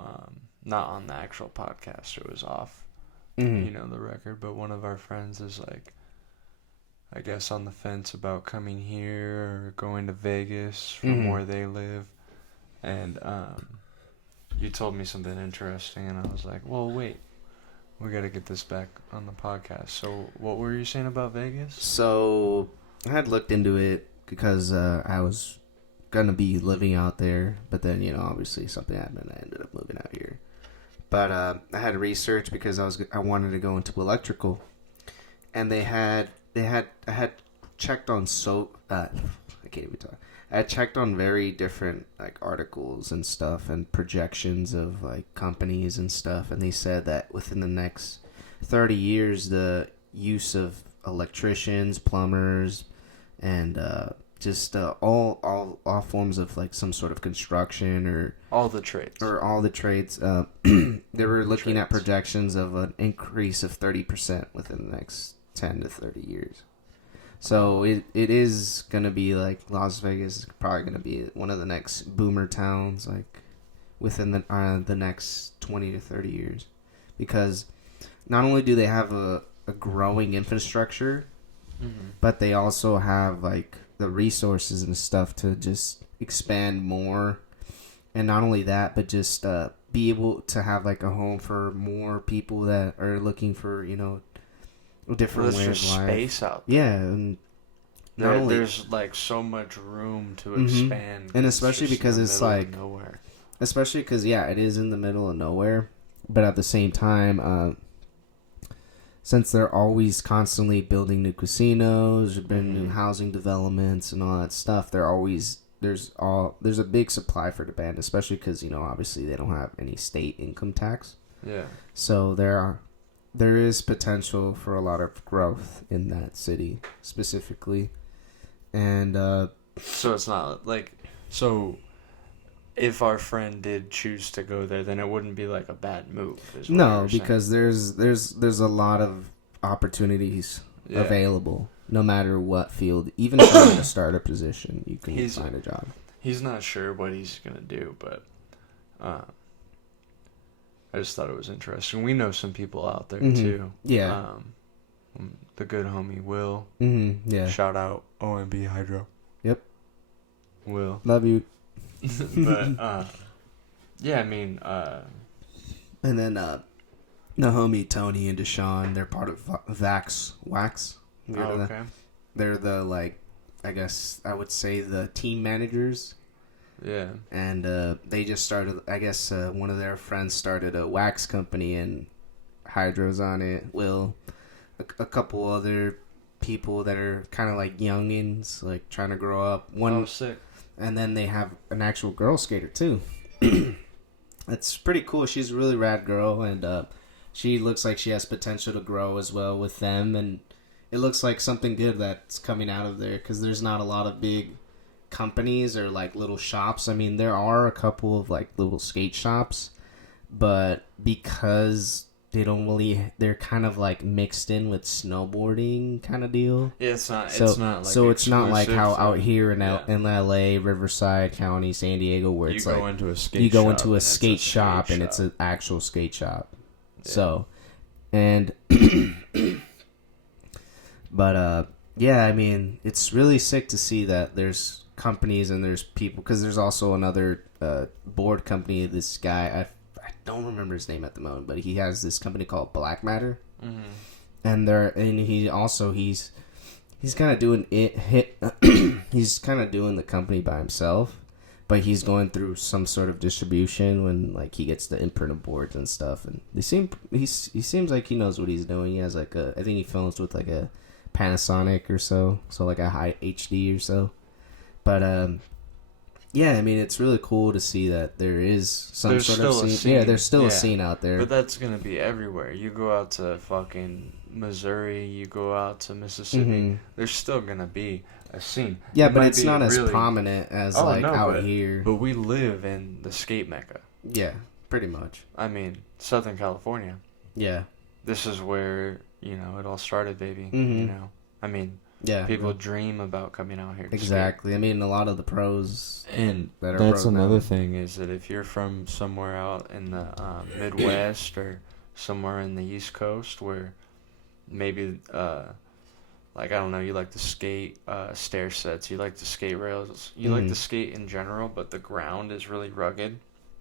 not on the actual podcast, it was off, you know, the record, but one of our friends is like, I guess on the fence about coming here or going to Vegas from where they live. And you told me something interesting, and I was like, well, wait. We got to get this back on the podcast. So what were you saying about Vegas? So I had looked into it because I was going to be living out there. But then, you know, obviously something happened. I ended up moving out here. But I had to research because I wanted to go into electrical. And I had checked on I can't even talk. I checked on very different like articles and stuff and projections of like companies and stuff, and they said that within the next 30 years the use of electricians, plumbers, and just all forms of like some sort of construction or all the trades they were looking at projections of an increase of 30% within the next 10 to 30 years. So it is going to be like Las Vegas is probably going to be one of the next boomer towns like within the next 20 to 30 years. Because not only do they have a growing infrastructure, but they also have like the resources and stuff to just expand more. And not only that, but just be able to have like a home for more people that are looking for, you know, different way of life. Space out there. Yeah, and there's like so much room to expand, and especially because it's like nowhere. Especially because it is in the middle of nowhere, but at the same time, since they're always constantly building new casinos, new housing developments, and all that stuff, there's a big supply for demand, especially because, you know, obviously they don't have any state income tax. Yeah. So there is potential for a lot of growth in that city specifically. And so it's not like, so if our friend did choose to go there, then it wouldn't be like a bad move. No, because there's a lot of opportunities available, no matter what field. Even trying to start a position, you can find a job. He's not sure what he's gonna do, but I just thought it was interesting. We know some people out there too. Yeah. The good homie Will. Yeah. Shout out OMB Hydro. Yep. Will. Love you. But yeah, I mean, and then the homie Tony and Deshaun, they're part of Wax. Oh, okay. They're the, like, I guess I would say the team managers. Yeah. And they just started, I guess one of their friends started a wax company, and Hydro's on it. Will, a couple other people that are kind of like youngins, like trying to grow up. Sick. And then they have an actual girl skater too. It's pretty cool. She's a really rad girl, and she looks like she has potential to grow as well with them. And it looks like something good that's coming out of there, because there's not a lot of big companies or like little shops. I mean, there are a couple of like little skate shops, but because they're kind of like mixed in with snowboarding kind of deal. Yeah, it's not like how out here in yeah. in LA, Riverside County, San Diego, where it's like into a skate you go shop into a skate shop and it's an actual skate shop. Yeah. So, and but yeah, I mean, it's really sick to see that there's companies and there's people, because there's also another board company. This guy, I don't remember his name at the moment, but he has this company called Black Matter, and he's kind of doing he's kind of doing the company by himself, but he's going through some sort of distribution when like he gets the imprinted boards and stuff, and he seems like he knows what he's doing. He has like I think he films with like a Panasonic or so like a high HD or so, but yeah, I mean, it's really cool to see that there's sort of scene. Yeah, there's still a scene out there. But that's gonna be everywhere. You go out to fucking Missouri, you go out to Mississippi, there's still gonna be a scene. Yeah, but it's not as prominent as out here. But we live in the skate mecca. Yeah, pretty much. I mean, Southern California. Yeah. This is where, it all started, baby. You know? I mean, people dream about coming out here to exactly. skate. I mean, a lot of the pros. And that's another thing, is that if you're from somewhere out in the Midwest or somewhere in the East Coast where maybe, I don't know, you like to skate stair sets, you like to skate rails, you like to skate in general, but the ground is really rugged.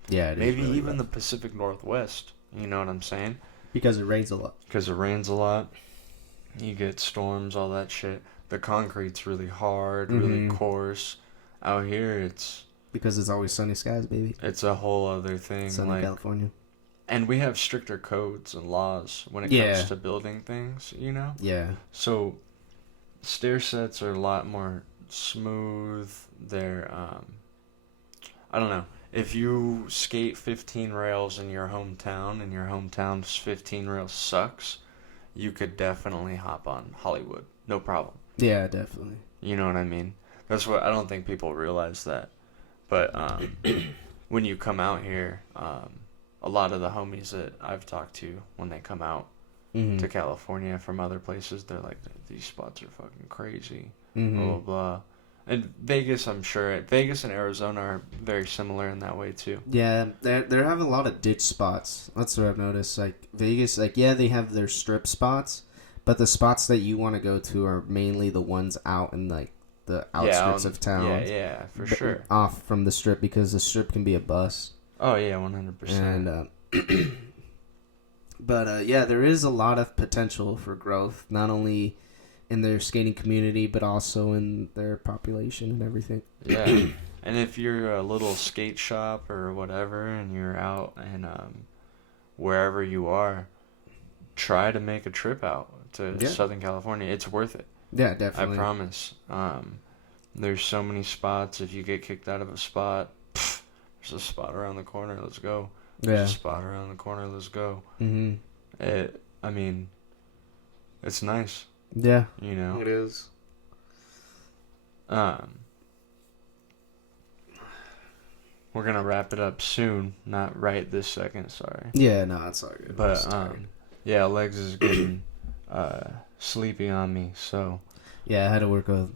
Yeah, it maybe is really even the Pacific Northwest, you know what I'm saying? Because it rains a lot. You get storms, all that shit. The concrete's really hard, really coarse. Out here, it's... Because it's always sunny skies, baby. It's a whole other thing. Sunny California. And we have stricter codes and laws when it comes to building things, Yeah. So, stair sets are a lot more smooth. They're, I don't know. If you skate 15 rails in your hometown and your hometown's 15 rails sucks, you could definitely hop on Hollywood. No problem. Yeah, definitely. You know what I mean? That's what I don't think people realize that. But when you come out here, a lot of the homies that I've talked to when they come out to California from other places, they're like, these spots are fucking crazy. Blah, blah, blah. And Vegas, I'm sure. Vegas and Arizona are very similar in that way, too. Yeah, they have a lot of ditch spots. That's what I've noticed. Like, Vegas, they have their strip spots, but the spots that you want to go to are mainly the ones out in, like, the outskirts of town. Yeah, for sure. Off from the strip, because the strip can be a bust. Oh, yeah, 100%. And, but, yeah, there is a lot of potential for growth, not only in their skating community, but also in their population and everything. Yeah. And if you're a little skate shop or whatever, and you're out and wherever you are, try to make a trip out to Southern California. It's worth it. Yeah, definitely. I promise. There's so many spots. If you get kicked out of a spot, there's a spot around the corner. Let's go. There's a spot around the corner. Let's go. I mean, it's nice. Yeah. It is. We're gonna wrap it up soon, not right this second, sorry. Yeah, no, it's all good. But yeah, Alexiz is getting sleepy on me, so yeah, I had to work a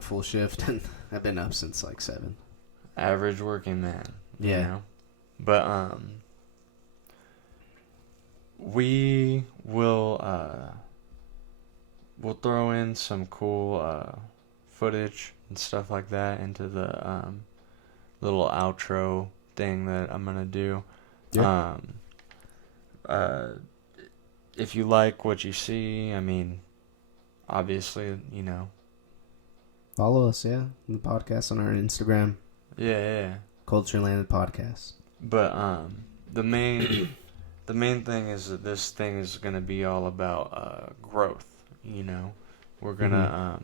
full shift, and I've been up since like 7. Average working man. Yeah. But we will we'll throw in some cool footage and stuff like that into the little outro thing that I'm gonna do. Yeah. If you like what you see, I mean, obviously, follow us, the podcast on our Instagram. Yeah. Cultureland Podcast. But the main thing is that this thing is gonna be all about growth. We're gonna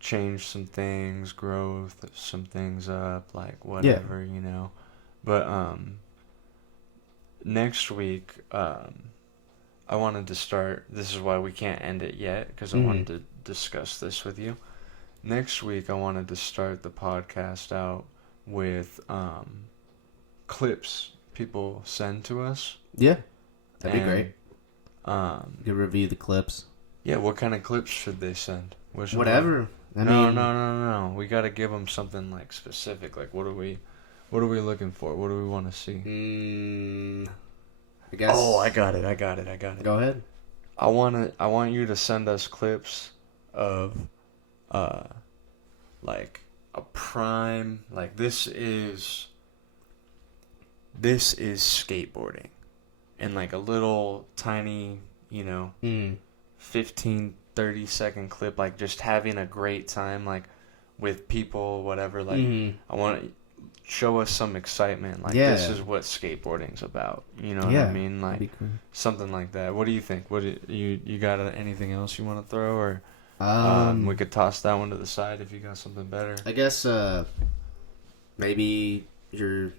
change some things, growth some things up, like whatever, But next week, I wanted to start. This is why we can't end it yet, because I wanted to discuss this with you. Next week, I wanted to start the podcast out with clips people send to us. Yeah. That'd be great. You could review the clips. Yeah, what kind of clips should they send? Whatever. No. We got to give them something like specific. Like, what are we looking for? What do we want to see? I guess. Oh, I got it. Go ahead. I want you to send us clips of, like a prime, like this is skateboarding, and like a little tiny, 15, 30-second clip, like just having a great time, like with people, whatever. Like I want to show us some excitement, like this is what skateboarding's about. You know what I mean? Like something like that. What do you think? You got anything else you want to throw, or we could toss that one to the side if you got something better. I guess maybe your,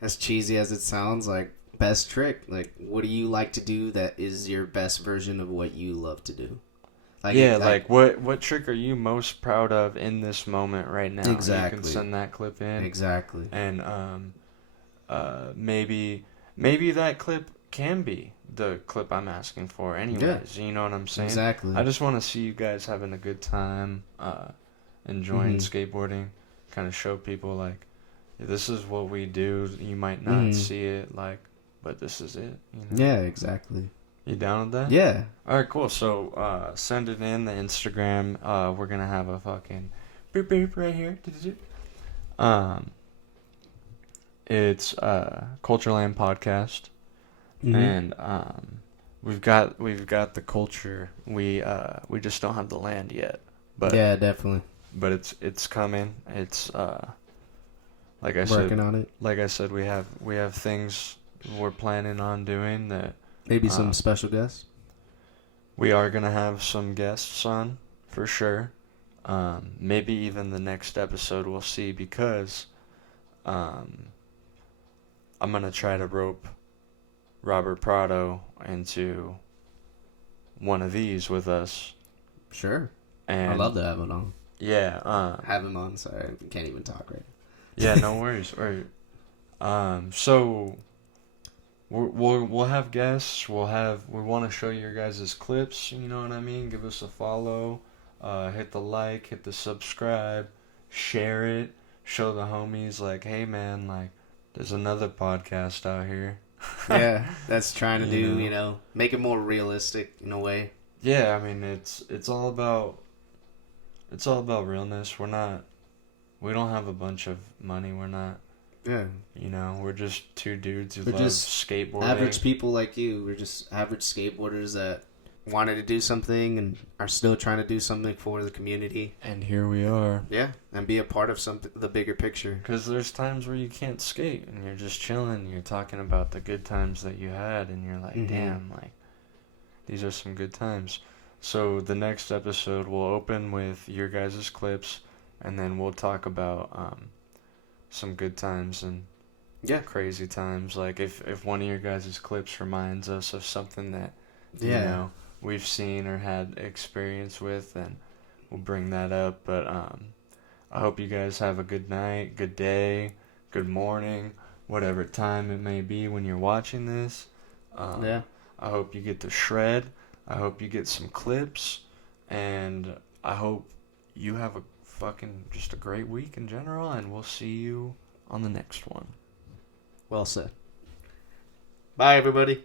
as cheesy as it sounds, like best trick. Like, what do you like to do that is your best version of what you love to do? Like, what trick are you most proud of in this moment right now? Exactly. You can send that clip in. Exactly. And maybe that clip can be the clip I'm asking for anyways. Yeah. You know what I'm saying? Exactly. I just want to see you guys having a good time, enjoying skateboarding, kind of show people like, this is what we do. You might not see it, like, but this is it. Yeah, exactly. You down with that? Yeah. All right, cool. So send it in the Instagram. We're gonna have a fucking beep beep right here. It's Cultureland Podcast, and we've got the culture. We just don't have the land yet. But yeah, definitely. But it's coming. It's like I working on it. Like I said, we have things we're planning on doing that. Maybe some special guests. We are going to have some guests on, for sure. Maybe even the next episode we'll see, because I'm going to try to rope Robert Prado into one of these with us. Sure. And I'd love to have him on. Yeah. Have him on. Sorry, I can't even talk right. Yeah, no worries. Right. So... We'll have guests. We want to show you your guys' clips. You know what I mean? Give us a follow. Hit the like. Hit the subscribe. Share it. Show the homies like, hey man, like there's another podcast out here. Yeah, that's trying to do make it more realistic in a way. Yeah, I mean it's all about realness. We don't have a bunch of money. We're not. Yeah. We're just two dudes who love skateboarding. Average people like you. We're just average skateboarders that wanted to do something and are still trying to do something for the community. And here we are. Yeah, and be a part of the bigger picture. Because there's times where you can't skate and you're just chilling. You're talking about the good times that you had, and you're like, damn, like these are some good times. So the next episode will open with your guys' clips, and then we'll talk about some good times and crazy times. Like if one of your guys' clips reminds us of something that we've seen or had experience with, then we'll bring that up. But I hope you guys have a good night, good day, good morning, whatever time it may be when you're watching this. I hope you get to shred. I hope you get some clips, and I hope you have just a great week in general, and we'll see you on the next one. Well said. Bye, everybody.